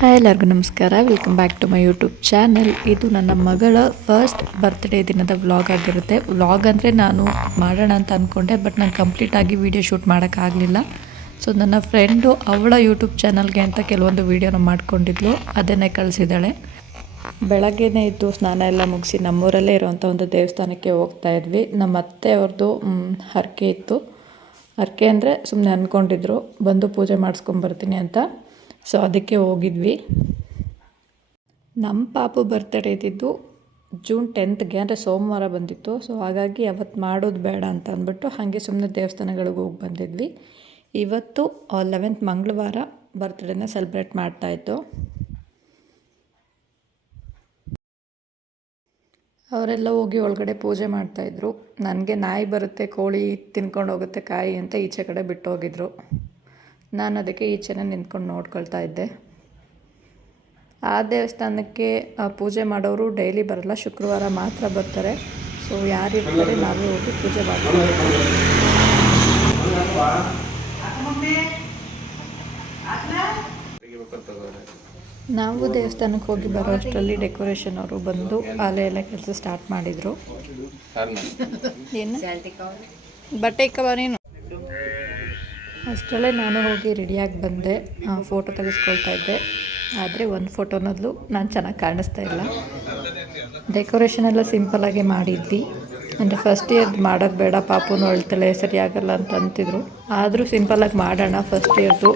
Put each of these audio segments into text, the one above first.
Hi ಎಲ್ಲರಿಗೂ ನಮಸ್ಕಾರ. Welcome back to my YouTube channel. ಇದು ನನ್ನ ಮಗಳ ಫಸ್ಟ್ ಬರ್ತ್ಡೇ ದಿನದ ವ್ಲಾಗ್ ಆಗಿರುತ್ತೆ. ವ್ಲಾಗ್ ಅಂದರೆ ನಾನು ಮಾಡೋಣ ಅಂತ ಅಂದ್ಕೊಂಡೆ, ಬಟ್ ನಾನು ಕಂಪ್ಲೀಟಾಗಿ ವೀಡಿಯೋ ಶೂಟ್ ಮಾಡೋಕ್ಕಾಗಲಿಲ್ಲ. ಸೊ ನನ್ನ ಫ್ರೆಂಡು ಅವಳ ಯೂಟ್ಯೂಬ್ ಚಾನಲ್ಗೆ ಅಂತ ಕೆಲವೊಂದು ವೀಡಿಯೋನ ಮಾಡ್ಕೊಂಡಿದ್ಲು, ಅದನ್ನೇ ಕಳಿಸಿದ್ದಾಳೆ. ಬೆಳಗ್ಗೆನೇ ಇದ್ದು ಸ್ನಾನ ಎಲ್ಲ ಮುಗಿಸಿ ನಮ್ಮೂರಲ್ಲೇ ಇರುವಂಥ ಒಂದು ದೇವಸ್ಥಾನಕ್ಕೆ ಹೋಗ್ತಾ ಇದ್ವಿ. ನಮ್ಮ ಅತ್ತೆ ಅವ್ರದ್ದು ಹರಕೆ ಇತ್ತು. ಹರಕೆ ಅಂದರೆ ಸುಮ್ಮನೆ ಅಂದ್ಕೊಂಡಿದ್ರು ಬಂದು ಪೂಜೆ ಮಾಡಿಸ್ಕೊಂಬರ್ತೀನಿ ಅಂತ. ಸೊ ಅದಕ್ಕೆ ಹೋಗಿದ್ವಿ. ನಮ್ಮ ಪಾಪು ಬರ್ತಡೇ ಇದ್ದಿದ್ದು ಜೂನ್ 10ಗೆ, ಅಂದರೆ ಸೋಮವಾರ ಬಂದಿತ್ತು. ಸೊ ಹಾಗಾಗಿ ಅವತ್ತು ಮಾಡೋದು ಬೇಡ ಅಂತ ಅಂದ್ಬಿಟ್ಟು ಹಾಗೆ ಸುಮ್ಮನೆ ದೇವಸ್ಥಾನಗಳಿಗೆ ಹೋಗಿ ಬಂದಿದ್ವಿ. ಇವತ್ತು 11th ಮಂಗಳವಾರ ಬರ್ತ್ಡೇನ ಸೆಲೆಬ್ರೇಟ್ ಮಾಡ್ತಾಯಿತ್ತು. ಅವರೆಲ್ಲ ಹೋಗಿ ಒಳಗಡೆ ಪೂಜೆ ಮಾಡ್ತಾಯಿದ್ರು. ನನಗೆ ನಾಯಿ ಬರುತ್ತೆ, ಕೋಳಿ ತಿನ್ಕೊಂಡು ಹೋಗುತ್ತೆ ಕಾಯಿ ಅಂತ ಈಚೆ ಕಡೆ ಬಿಟ್ಟು ಹೋಗಿದ್ರು. ನಾನು ಅದಕ್ಕೆ ಈಚೆನೇ ನಿಂತ್ಕೊಂಡು ನೋಡ್ಕೊಳ್ತಾ ಇದ್ದೆ. ಆ ದೇವಸ್ಥಾನಕ್ಕೆ ಪೂಜೆ ಮಾಡೋರು ಡೈಲಿ ಬರಲ್ಲ, ಶುಕ್ರವಾರ ಮಾತ್ರ ಬರ್ತಾರೆ. ಸೊ ಯಾರಿರ್ತಾರೆ ನಾವೇ ಹೋಗಿ ಪೂಜೆ ಮಾಡ್ತೀವಿ. ನಾವು ದೇವಸ್ಥಾನಕ್ಕೆ ಹೋಗಿ ಬರೋ ಅಷ್ಟರಲ್ಲಿ ಡೆಕೋರೇಷನ್ ಅವರು ಬಂದು ಅಲೆ ಎಲ್ಲ ಕೆಲಸ ಸ್ಟಾರ್ಟ್ ಮಾಡಿದರು. ಏನು ಬಟ್ಟೆ ಇಕ್ಕಬಾರೇನು ಅಷ್ಟರಲ್ಲೇ ನಾನು ಹೋಗಿ ರೆಡಿಯಾಗಿ ಬಂದೆ. ಫೋಟೋ ತೆಗೆಸ್ಕೊಳ್ತಾ ಇದ್ದೆ. ಆದರೆ ಒಂದು ಫೋಟೋನಲ್ಲೂ ನಾನು ಚೆನ್ನಾಗಿ ಕಾಣಿಸ್ತಾ ಇಲ್ಲ. ಡೆಕೋರೇಷನ್ ಎಲ್ಲ ಸಿಂಪಲ್ಲಾಗಿ ಮಾಡಿದ್ವಿ. ಅಂದರೆ ಫಸ್ಟ್ ಇಯರ್ ಮಾಡೋದು ಬೇಡ, ಪಾಪುನು ಅಳ್ತಾಳೆ, ಸರಿಯಾಗಲ್ಲ ಅಂತ ಅಂತಿದ್ರು. ಆದರೂ ಸಿಂಪಲ್ಲಾಗಿ ಮಾಡೋಣ ಫಸ್ಟ್ ಇಯರ್ದು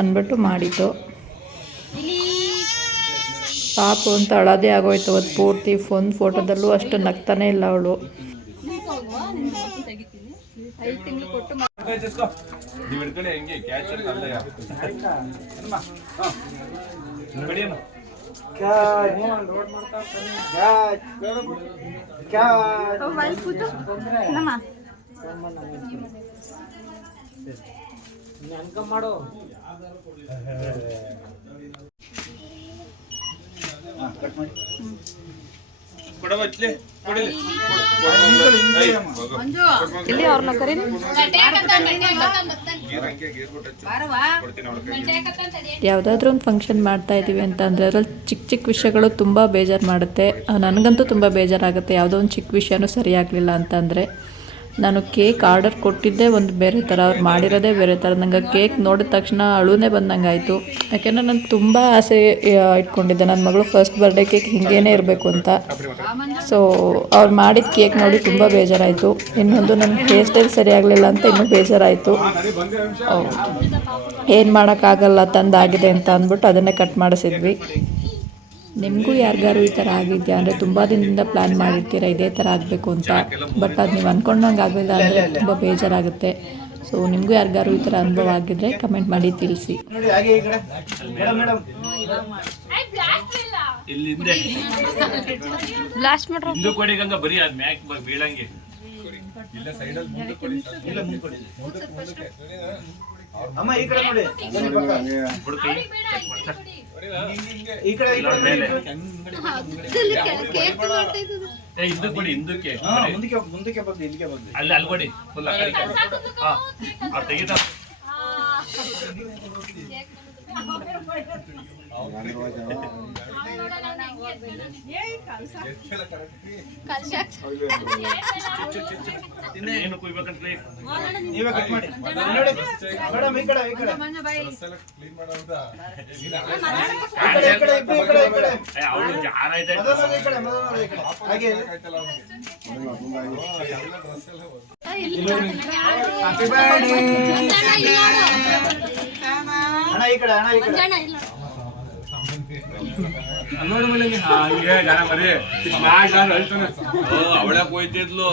ಅಂದ್ಬಿಟ್ಟು ಮಾಡಿದ್ದು. ಪಾಪು ಅಂತ ಅಳೋದೇ ಆಗೋಯ್ತು ಅವತ್ತು ಪೂರ್ತಿ. ಒಂದು ಫೋಟೋದಲ್ಲೂ ಅಷ್ಟು ನಗ್ತಾನೇ ಇಲ್ಲ ಅವಳು. ಯಾವುದಾದ್ರೂ ಒಂದು ಫಂಕ್ಷನ್ ಮಾಡ್ತಾ ಇದ್ದೀವಿ ಅಂತ ಅಂದರೆ ಅದರಲ್ಲಿ ಚಿಕ್ಕ ಚಿಕ್ಕ ವಿಷಯಗಳು ತುಂಬ ಬೇಜಾರು ಮಾಡುತ್ತೆ. ನನಗಂತೂ ತುಂಬ ಬೇಜಾರಾಗುತ್ತೆ ಯಾವುದೋ ಒಂದು ಚಿಕ್ಕ ವಿಷಯನೂ ಸರಿಯಾಗಲಿಲ್ಲ ಅಂತಂದರೆ. ನಾನು ಕೇಕ್ ಆರ್ಡರ್ ಕೊಟ್ಟಿದ್ದೇ ಒಂದು ಬೇರೆ ಥರ, ಅವ್ರು ಮಾಡಿರೋದೇ ಬೇರೆ ಥರ. ನಂಗೆ ಕೇಕ್ ನೋಡಿದ ತಕ್ಷಣ ಅಳುನೇ ಬಂದಂಗೆ ಆಯಿತು. ಯಾಕೆಂದರೆ ನಾನು ತುಂಬ ಆಸೆ ಇಟ್ಕೊಂಡಿದ್ದೆ ನನ್ನ ಮಗಳು ಫಸ್ಟ್ ಬರ್ಡೇ ಕೇಕ್ ಹಿಂಗೇನೇ ಇರಬೇಕು ಅಂತ. ಸೊ ಅವ್ರು ಮಾಡಿದ ಕೇಕ್ ನೋಡಿ ತುಂಬ ಬೇಜಾರಾಯಿತು. ಇನ್ನೊಂದು ನನ್ನ ಹೇರ್ ಸ್ಟೈಲ್ ಸರಿಯಾಗಲಿಲ್ಲ ಅಂತ ಇನ್ನೂ ಬೇಜಾರಾಯಿತು. ಏನು ಮಾಡೋಕ್ಕಾಗಲ್ಲ, ತಂದಾಗಿದೆ ಅಂತ ಅಂದ್ಬಿಟ್ಟು ಅದನ್ನೇ ಕಟ್ ಮಾಡಿಸಿದ್ವಿ. ನಿಮಗೂ ಯಾರಿಗಾರು ಈ ಥರ ಆಗಿದೆಯಾ ಅಂದರೆ ತುಂಬ ದಿನದಿಂದ ಪ್ಲ್ಯಾನ್ ಮಾಡಿರ್ತೀರ ಇದೇ ಥರ ಆಗಬೇಕು ಅಂತ, ಬಟ್ ಅದು ನೀವು ಅಂದ್ಕೊಂಡಂಗೆ ಆಗಲಿಲ್ಲ ಅಂದರೆ ತುಂಬ ಬೇಜಾರಾಗುತ್ತೆ. ಸೊ ನಿಮಗೂ ಯಾರಿಗಾರು ಈ ಥರ ಅನುಭವ ಆಗಿದ್ರೆ ಕಮೆಂಟ್ ಮಾಡಿ ತಿಳಿಸಿ. ಅಮ್ಮ ಈ ಕಡೆ ನೋಡಿ, ಈ ಕಡೆ ಮುಂದಕ್ಕೆ ಬಂದು ಇಲ್ಲಿಗೆ ಬಂದು ಅಲ್ಲಿ ಅಲ್ಗೊಡಿ ಫುಲ್ ತೆಗಿತ ಏನು ಕುಯ್ಬೇಕಂತ ನೀವೇ ಕಟ್ ಮಾಡಿ ಮೇಡಮ್. ಈ ಕಡೆ ಈ ಕಡೆ ಅಣ್ಣ ಈ ಕಡೆ, ಅಣ್ಣ ಈ ಕಡೆ ಅವಳ ಹೋಯ್ತಿದ್ಲು.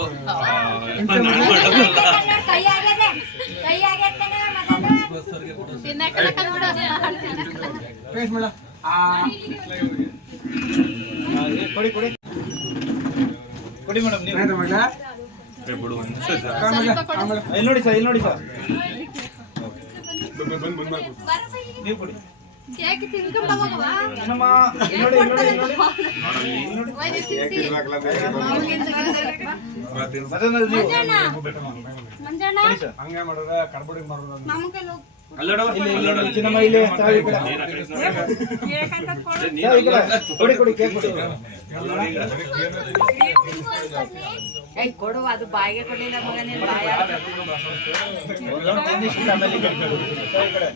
ಕೊಡಿ ಕೊಡಿ ಕೊಡಿ ಮೇಡಮ್. ನೀವು ಇಲ್ಲಿ ನೋಡಿ ಸರ್, ಇಲ್ಲಿ ನೋಡಿ ಸರ್, ನೀವು ಕೊಡಿ. ಕೇಕ್ ತಿನ್ಕೊಂಡು ಹೋಗವಾ ಏನಮ್ಮ ನೋಡಿ ನೋಡಿ ನೋಡಿ ನೋಡಿ ಕೇಕ್ ಇರ್ಬೇಕಲ್ಲ ಮಂಜಣ್ಣ ಮಂಜಣ್ಣ ಹಂಗೆ ಮಾಡೋರೆ ಕಡಬಡಿ ಮಾಡೋರೆ ನಮಗೆ ಇಲ್ಲಿ ಚಿನ್ನಮ್ಮ ಇಲ್ಲಿ ಸಾವು ಈ ಕಡೆ. ಸಾವು ಈ ಕಡೆ. ಕೊಡಿ ಕೊಡಿ ಕೇಕ್ ಕೊಡಿ. ಕೊಡುವ ಅದು ಬಾಯಿಗೆ ಕೊಡಲಿಲ್ಲ ಮಗನೇ ಬಾಯ ಒಂದ್ ನಿಮಿಷ ಆಮೇಲೆ ಈ ಕಡೆ. ಸಾವು ಈ ಕಡೆ.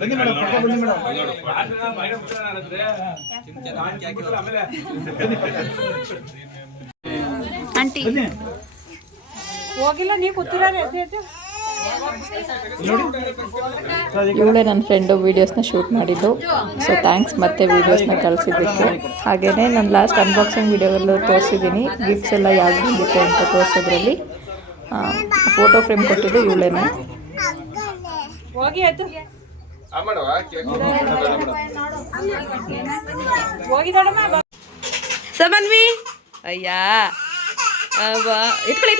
ಬನ್ನಿ ಮೇಡಮ್, ಪಕ್ಕ ಬನ್ನಿ ಮೇಡಮ್. ಆಂಟಿ ಬನ್ನಿ. ಹೋಗಿಲ್ಲ ನೀ ಕೂತಿರ ಇವಳೇ ನನ್ನ ಫ್ರೆಂಡು ವೀಡಿಯೋಸ್ನ ಶೂಟ್ ಮಾಡಿದ್ದು. ಸೊ ಥ್ಯಾಂಕ್ಸ್ ಮತ್ತೆ ವೀಡಿಯೋಸ್ನ ಕಳಿಸಿದ್ದಕ್ಕೆ. ಹಾಗೆಯೇ ನಾನು ಲಾಸ್ಟ್ ಅನ್ಬಾಕ್ಸಿಂಗ್ ವೀಡಿಯೋದಲ್ಲೂ ತೋರಿಸಿದ್ದೀನಿ ಗಿಫ್ಟ್ಸ್ ಎಲ್ಲ ಯಾವ್ದು ಬಂದಿತ್ತು ಅಂತ ತೋರಿಸೋದ್ರಲ್ಲಿ. ಫೋಟೋ ಫ್ರೇಮ್ ಕೊಟ್ಟಿದ್ದು ಇವಳೇನೆ. ಹೋಗಿ ಆಯ್ತು ಹೋಗಿ ನೋಡಮ್ಮ ಸಮನ್ವಿ ಅಯ್ಯ ಇಟ್ಕೊಳ್ಳಿ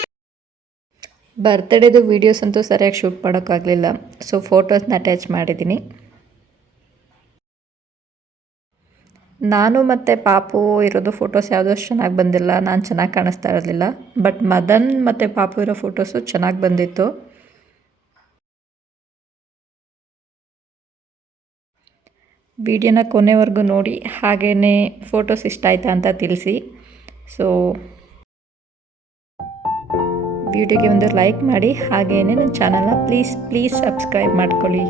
ಬರ್ತ್ಡೇದು ವೀಡಿಯೋಸ್ ಅಂತೂ ಸರಿಯಾಗಿ ಶೂಟ್ ಮಾಡೋಕ್ಕಾಗಲಿಲ್ಲ. ಸೊ ಫೋಟೋಸ್ನ ಅಟ್ಯಾಚ್ ಮಾಡಿದ್ದೀನಿ. ನಾನು ಮತ್ತು ಪಾಪು ಇರೋದು ಫೋಟೋಸ್ ಯಾವುದೂ ಅಷ್ಟು ಚೆನ್ನಾಗಿ ಬಂದಿಲ್ಲ. ನಾನು ಚೆನ್ನಾಗಿ ಕಾಣಿಸ್ತಾ ಇರಲಿಲ್ಲ. ಬಟ್ ಮದನ್ ಮತ್ತು ಪಾಪು ಇರೋ ಫೋಟೋಸು ಚೆನ್ನಾಗಿ ಬಂದಿತ್ತು. ವಿಡಿಯೋನ ಕೊನೆವರೆಗೂ ನೋಡಿ, ಹಾಗೆಯೇ ಫೋಟೋಸ್ ಇಷ್ಟ ಆಯ್ತಾ ಅಂತ ತಿಳಿಸಿ. ಸೊ ವಿಡಿಯೋಗೆ ಒಂದು ಲೈಕ್ ಮಾಡಿ, ಹಾಗೆಯೇ ನನ್ನ ಚಾನಲ್ನ ಪ್ಲೀಸ್ ಸಬ್ಸ್ಕ್ರೈಬ್ ಮಾಡ್ಕೊಳ್ಳಿ.